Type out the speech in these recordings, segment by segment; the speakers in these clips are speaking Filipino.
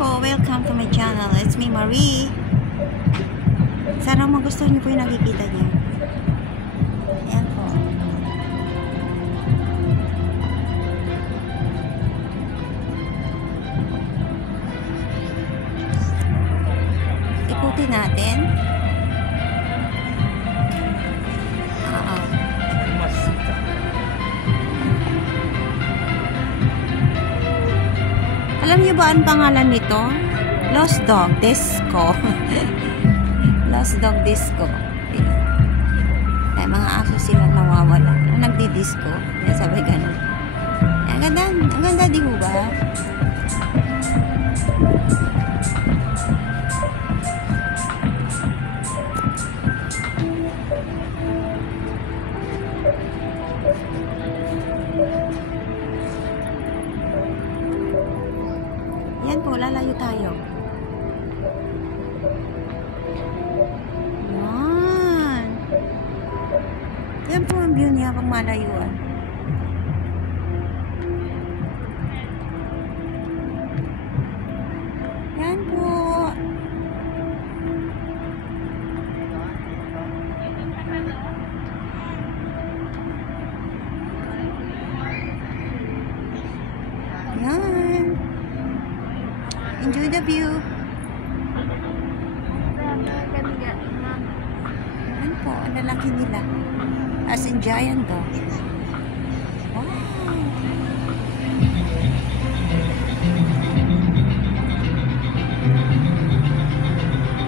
po, welcome to my channel. It's me, Marie. Sana magustuhan niyo po yung nakikita niyo. Ayan po. Ikutin natin. Alam niyo ba ang pangalan nito? Lost Dog Disco. Lost Dog Disco. Ay, mga aso silang nawawala. Nagdi-disco. Yan, sabay ganun. Ang ganda, di ba? Yan po, lalayo tayo. Yan. Yan po ang view niya pag malayuan. Yan po. Yan. Enjoy the view. Yan po, ang lalaki nila. As in giant dog. Wow.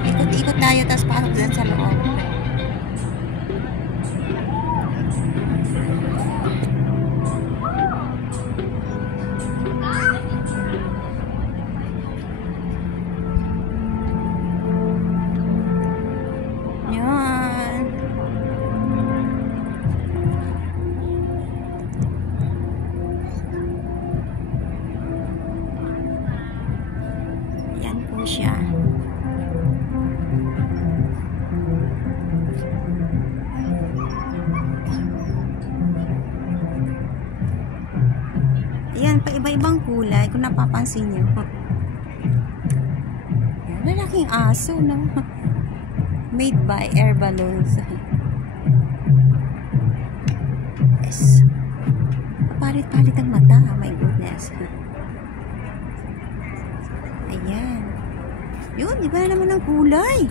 Ikot-ikot tayo, tapos pasok dyan sa loob. Yan po siya. Yan, pa iba-ibang kulay kung napapansin niyo. Lalaking aso, no? Made by air balloons. Yes. Palit-palit ang mata. Oh my goodness. Ayan. Yun, iba na naman ang kulay.